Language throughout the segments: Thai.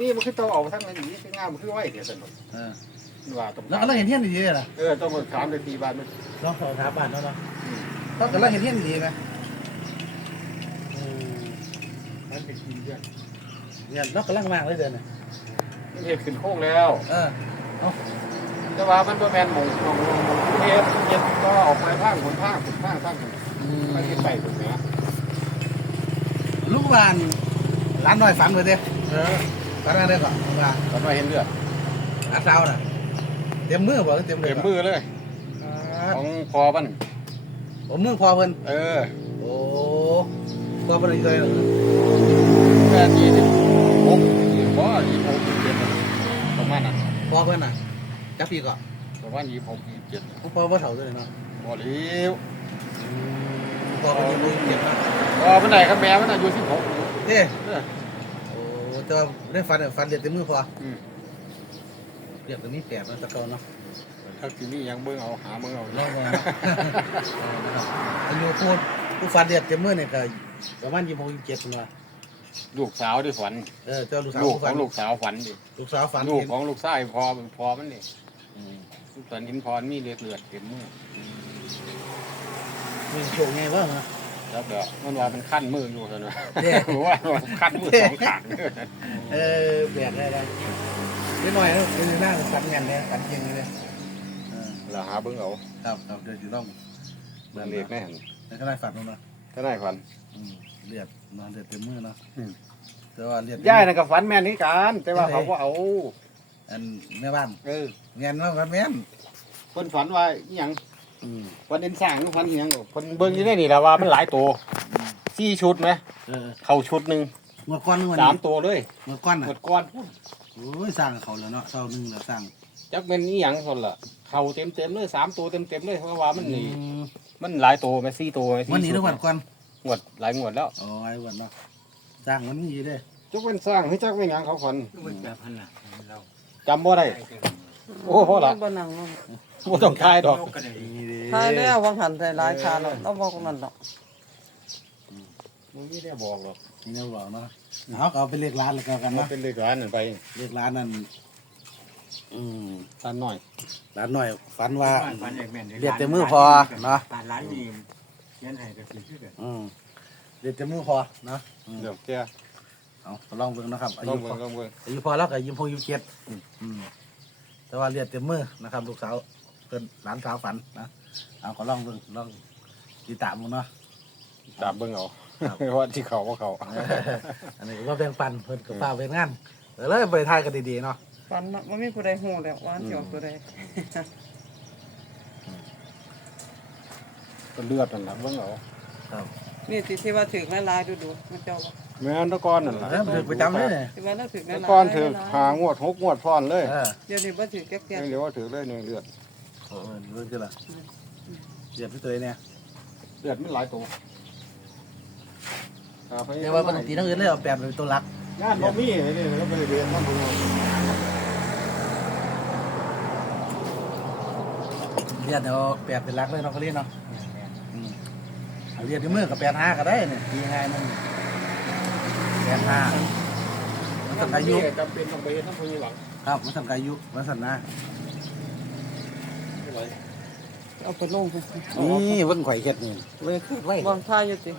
นี่มันคือต้องเอาทั้งนั้นนี้คืองามมันคือไหวเดี๋ยวสนุกเออว่าตรงแล้วก็เราเห็นเทียนดีๆเลยล่ะเออต้องมาถามในตีบ้านมันลองสอบถามบ้านเนาะเนาะเพราะกันเราเห็นเทียนดีๆไหมมันเป็นทีเรื่องเนี่ยเรากำลังมากเลยเดือนน่ะมันเหตุขึ้นโค้งแล้ว เออแต่ว่ามันตัวแมนหมงหมงหมงหมงเฮ็ดเฮ็ดก็ออกไปทางคนทางคนทางทางคนมันที่ไปตรงเนี้ยลูกบ้านร้านน้อยฝันเลยเด้เออ ฝันอะไรก่อนว่าตอนมาเห็นเลือดอาเช้าน่ะเต็มมือบ่หรือเต็มเลเต็ยมมือเลย ของพอมันผมมือพอเพิ่นเออ โอ้พอเพิ่นอีกเลยเหรอแค่ยี่สิบหกยี่สิบหกยี่สิบหกยี่สิบเจ็ดประมาณนั้นพอเพิ่นน่ะจักปีก่อนประมาณยี่สิบหกยี่สิบเจ็ดพอบ่เฒ่าเลยเนาะบ่เลี้ยวพอเพิ่นยังบ่เก็บนะพอมันไหนครับแม่มันอายุสิบหกเด้เออโอ้ แต่ว่าได้ฝันเนี่ยฝันเด็ดเต็มมือพออืมเรียกตัวนี้แปดมันตะเกาเนาะถ้าทีนี้ยังเบิ่งเอาหาเบิ่งเอาลองมาเนาะเออนะครับอายุพูดผู้ฝันเด็ดเต็มมือเนี่ยก็ประมาณยี่สิบหกยี่สิบเจ็ดคนว่าลูกสาวที่ฝัน เออเจ้าลูกสาวลูกผู้ขฝัอนงลูกสาวฝันดิลูกสาวฝันลูกเห็นของลูกชายพอพอมันนี่อืมลูกฝันเห็นพรมีเลือดเลือดเต็มมือมีโชคไงวะเนาะ แล้วก็มันว่ามันขั้นมืออยู่กันว่าเด้ว่ามันขั้นมือสองข้างเออแบกได้ได้นิดหน่อยนะเป็นหน้าฝันเงินเนี่ยฝันจริงเลยเออเราหาเบิ่งเอาครับครับเดี๋ยวจะต้องเบิ่งเล็กแน่นในขณะฝันมันเนาะถ้าได้ฝันอืมเลือดนอนเลือดเต็มมือเนาะอืมแต่ว่าเลือดย่ายน่ะก็ฝันแม่นนี่กันแต่ว่าเขาก็เอา อันแม่บ้านเออเงินว่าฝันแม่นเพิ่นฝันว่าอีหยังอืม วันเด่นสร้างฝันอีหยังเพิ่นเบิ่งอยู่ในนี่แหละว่ามันหลายตัวสี่ชุดไหมเออเข้าชุดหนึงเมื่อก้อนเมื่อสามนี้ตัวเลยเมื่อก้อนหน่ะมดก้อนโอ้ยสร้างกับเขาแล้วเนาะเศร้าหนึ่งแล้วสร้างจักเป็นอีหยังคนละเข้าเต็มเต็มๆเลยสามตัวเต็มเต็มๆเลยเพราะว่ามันนี่อืมมันหลายตัวไหมสี่ตัวไหมสี่วันนี้ทุกวันชุดก่อนงวดหลายงวดแล้วโอ้ยวันเนาะสร้างมันมีอยู่เด้จักเป็นสร้างให้จักเป็นหยังเขาฝัน แบบพันน่ะเราจำบ่ได้ โอ้โหละบ่นั่งเนาะบ่ต้องทายดอกก็ได้นี่เด้ทายแล้ววางหันใส่หลายชาแล้วเราบอกนั่นดอกมึงไม่ได้บอกหรอกนี่เราบอกเนาะเอาก็เอาไปเรียกร้านเลยก็กันมันเนาะเป็นเลขร้านนั่นไป เรียกร้านนั่นอืมร้านหน่อย ร้านหน่อยฝันว่าฝันอย่างแม่นเรียกแต่มือพอเนาะตาร้านนี้ยันให้ก็สิคือกันอืมเรียกแต่มือพอเนาะอืมเดี๋ยวแกเอาลองเบิ่งนะครับอาต้อยุงพเบิ่องต้องเบิ่งอายุพอแล้วก็ยิ้มพงยิ้มเจ็ดอืมอืม แต่ว่าเรียกเต็มมือนะครับ ลูกสาวเพิ่นหลานสาวฝันนะเอาก็ลองเบิ่งลองติดตามมึงเนาะ ตามเบิ่งเอาครับ ว่าที่เขาว่าเขาอันนี้ก็ว่าแบ่งปันเพิ่นกับป้ากเป็นงานเออเลยไปทายกันดีๆเนาะฟันมันมีผู้ใดฮู้แล้วว่าสิออกตัวใดเป็นเลือดนั่นล่ะเบิ่งเอานี่ที่ที่ว่าถึกหลายๆดูๆมันเจ้าบ่ แม่นแตะกอนนั่นล่ะเออมันถึงประจำเลยเนี่ยที่ว่าเราถึกหแตะลายกอนถือหางวดหกงวดซ้อนเลยเออเดี๋ยวนี้บ่ถึกแก่เดี๋ยวว่าถือเลยเนี่ยเลือดโอ้ยเรื่องคือละเสียบพี่ตัวเนี่ยเลือดมันหลายตัวครับแต่ว่าปกติทั้งอื่นเลยเอาแปดเป็นตัวรักงานบ่มีนี่แล้วไปเรียนมันบ่เรียนเอาแปดเป็นรักเลยเนาะเขาเรียนเนาะอืมเอาเรียนที่มือกับแปดห้าก็ได้เนี่ยดีง่ายนั่น แปดห้ามันสั่งอายุจำเป็นต้องไปเฮ็ดน้ำพุหวังครับมันสั่งอายุมันสั่งนะๆเอาไปลงไปนี่เพิ่งไข่เข็ดนี่เว้ยคือไว้บ่ทายอยู่ติ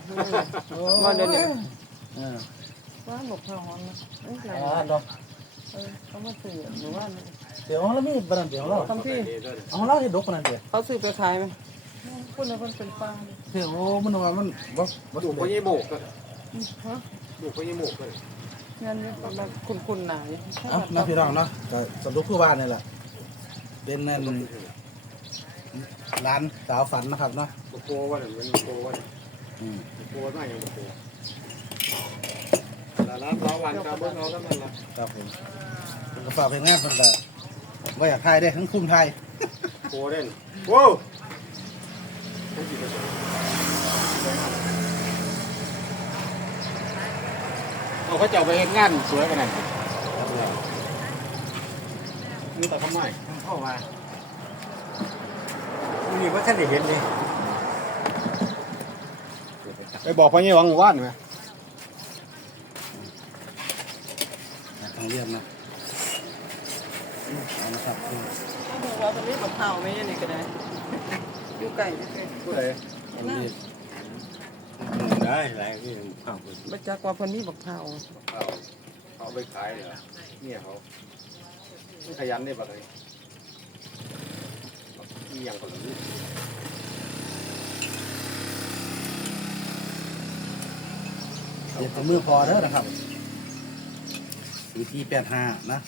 ว่าเดี๋ยวนี้เออว่าหลบทางหอนนะเอ้ยอ๋อดอกเออเขามาซื้อหรือว่านี่เดี๋ยวเรามีบันเดี๋ยวเราทำพี่เอาเราที่ดกนั่นเดี๋ยวเขาซื้อไปขายไหมคุณน่ะเพิ่นเป็นป้าดิเดี๋ยวมันว่ามันบ่บ่ดูถูกพญโมกฮะ ดูพญโมกเลยงั้นเนี่ยแบบคุณๆหนาอยู่เอ้าน้องพี่น้องเนาะก็สำหรับผู้บ้านนี่แหละเป็นนั่นร้านสาวฝันนะครับเนาะบ่โกว่านั่นมันโกว่าอืมโกว่ามาอย่างบ่โกแต่ร้านเราหวานกับเบิ่งเอาแล้วมันล่ะครับผมเพิ่นก็ฝากเพลงงานเพิ่นก็ว่าอยากทายได้ทั้งคุ้มไทยโกเด่นว้าวเอาเขาเจ้าไปเฮ็ดงานสวยปานนั้นนี่แต่ทำไมพ่อว่านี่ว่าท่านได้เห็นเลยไปบอกพ่อยี่หวังว่านไหมทางเรียนนะเอานะครับคือดูว่าตอนนี้บักเผาไหมยังนี่ก็ได้อยู่ไก่ซื่อผู้ใด อันนี้ได้หลายที่ข้าวคนๆบ่จักว่าเพิ่นมีบักเผาเอาเอาไปขายเหรอเนี่ยเขามันขยันได้ปะเลยอีหยังก็หรือเดี๋ยวจะมือพอเด้อนะครับวิธีแปดห้านะ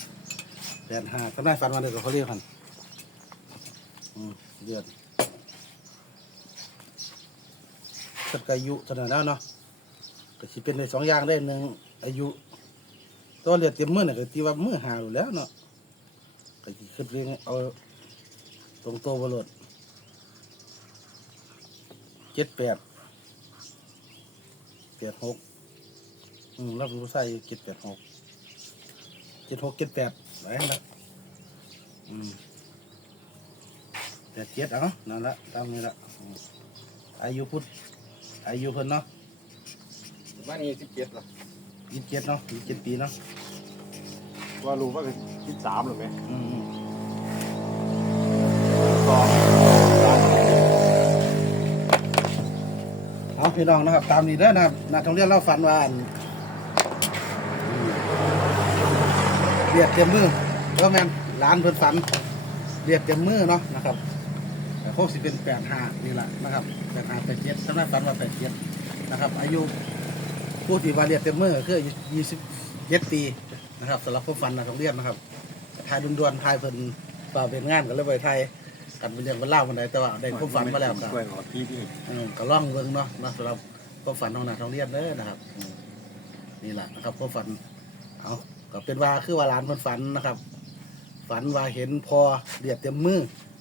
แปดห้าทำได้ฟันมาเดี๋ยวเขาเรียกกันอืมเดือด สักอายุเท่านั้นแล้วเนาะก็สิเป็นในสองอย่างได้หนึ่งอายุตัวเรียดเต็มมือเนี่ยก็ตีว่ามือหาอยู่แล้วเนาะก็สิขึ้นเรียงเอาตรงโตวบรดเจ็ดแปดแปดหกอืมรับรู้ใส่เจ็ดแปดหกเจ็ดหกเจ็ดแปดไหนละอืมแปดเจ็ดเอ้านั่นละตามนี้ละอายุพุทธ อายุเพิ่นเนาะบ้านนี้สิบเจ็ดหรอยี่สิบเจ็ดเนาะยี่สิบเจ็ดปีเนาะว่ารู้ว่าสิบสามหรือไม่อืมสองเอาพี่น้องนะครับ ตามนี้เด้อนะครับนักท่องเที่ยวเราฝันว่าอันอืมเรียกเต็มมือเพราะแม่นร้านเพิ่นฝันเรียกเต็มมือเนาะนะครับ แต่พวกสิเป็นแปดห้านี่แหละนะครับแปดห้าแปดเจ็ดสำนักฝันว่าแปดเจ็ดนะครับ อายุผู้ที่ว่าเรียเต็มมือคือยี่สิบเจ็ดปีนะครับสำหรับผู้ฝันนักท่องเที่ยวนะครับทายด่วนๆทายเพิ่นฝ่าเป็นงานกันเลยไปไทยกันเป็นเรื่องเป็นเล่าวมันใดแต่ว่าได้ผู้ฝันมาแล้วครับช่วยขอที่นี่ก็ล่องเบิ่งเนาะนะสำหรับความฝันของนักท่องเที่ยวเด้อนะครับนี่แหละนะครับความฝันเอาก็เป็นว่าคือว่าหลานเพิ่นฝันนะครับ ฝันว่าเห็นพอเรียบเต็มมือ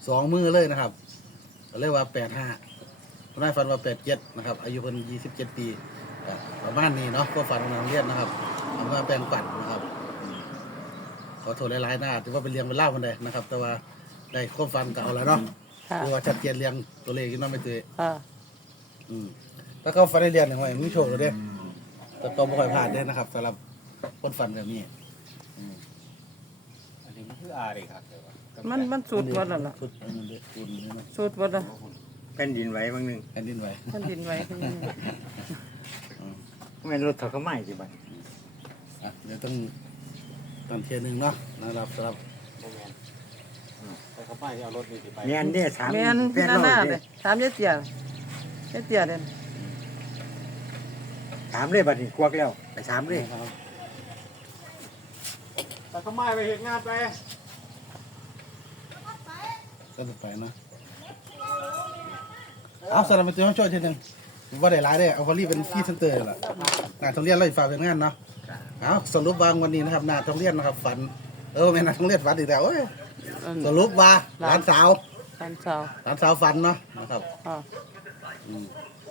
สองมือเลยนะครับ ก็เรียกว่าแปดห้าคนนั้นฝันว่าแปดเจ็ดนะครับ อายุเพิ่นยี่สิบเจ็ดปีก็ประมาณนี้เนาะความฝันของนักท่องเที่ยวนะครับเอามาแบ่งปันนะครับอืมขอโทษหลายๆนะถือว่าเป็นเรียงเป็นเล่ามันเลยนะครับ แต่ว่าได้ความฝันก็เอาแล้วเนาะค่ะคือว่าชัดเจนเรียงตัวเลขที่น้องไม่เจอค่ะอืมแล้วก็ฟันได้เรียนหนึ่งไว้มีโชคเลยเด้แต่ก็ไม่ค่อยพลาดเด้นะครับสำหรับคนฟันแบบนี้อืมอันนี้มันคืออาเลยครับแต่ว่า มันมันสูตรวัดแล้วล่ะสุดอันนี้เด้คุณนี่นะสูตรวัดอะแผ่นดินไหวบางหนึงแผ่นดินไหวมันดินไว้คือยังไงแม่นรถเขาก็ไม่สิบัดอะเดี๋ยวต้องตอนเทียนหนึ่งเนาะนะครับสำหรับโมแมนไปเขาป้ายที่เอารถนี่สิไปแม่นเด้อสามแม่นแปดหน้าร้หอน้ายเลเด้ยถามยายเตี้ยยายเตี้ยเด่นถามเลยบัดนี้ควักแล้วไปถามเลยนะครับแต่เขาไม่ไปเห็นงานไป ก็จะไปเนาะเอาสำหรับมาเจอช่วยเทียนหนึ่งว่าได้หลายได้เอาพอรีเป็นที่เซนเตอร์ละงานท่องเรียนเราอีกฝ่ากเป็นงานเนาะเอาสรุปวางวันนี้นะครับนาท่องเรียนนะครับฝันเออแม่นาท่องเรียนฝันอีกแล้วเอ้ยอันสรุปว่าหลานสาวอันเสาวหลานสาวฝันเนาะนะครับค่ะอืม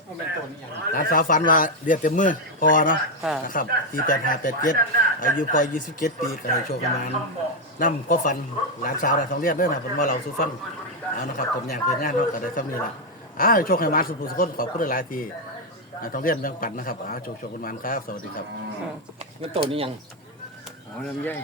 มันเป็นตัวนี้อย่างหลานสาวฝันว่าเรียกเต็มมือพอเนาะค่ะนะครับปีแปดห้าแปดเจ็ดอายุพอยี่สิบเจ็ดปีก็ให้โชคประมาณ นั่มก็ฝันหลานสาวเราสองเรียนเด้อนะผมว่าเราสู้ฟังเอานะครับผมอยากเป็นงานเนาะก็ได้ซ้ำนี้ละอ้าวโชคให้มาสุขสุขคนขอบคุณหลายๆที่อ่าต้องเรียนแบ่งปันนะครับอ้าวโชคโชคกันมันครับสวัสดีครับค่ะเป็นตัวนี้อย่างเอาลำไยอ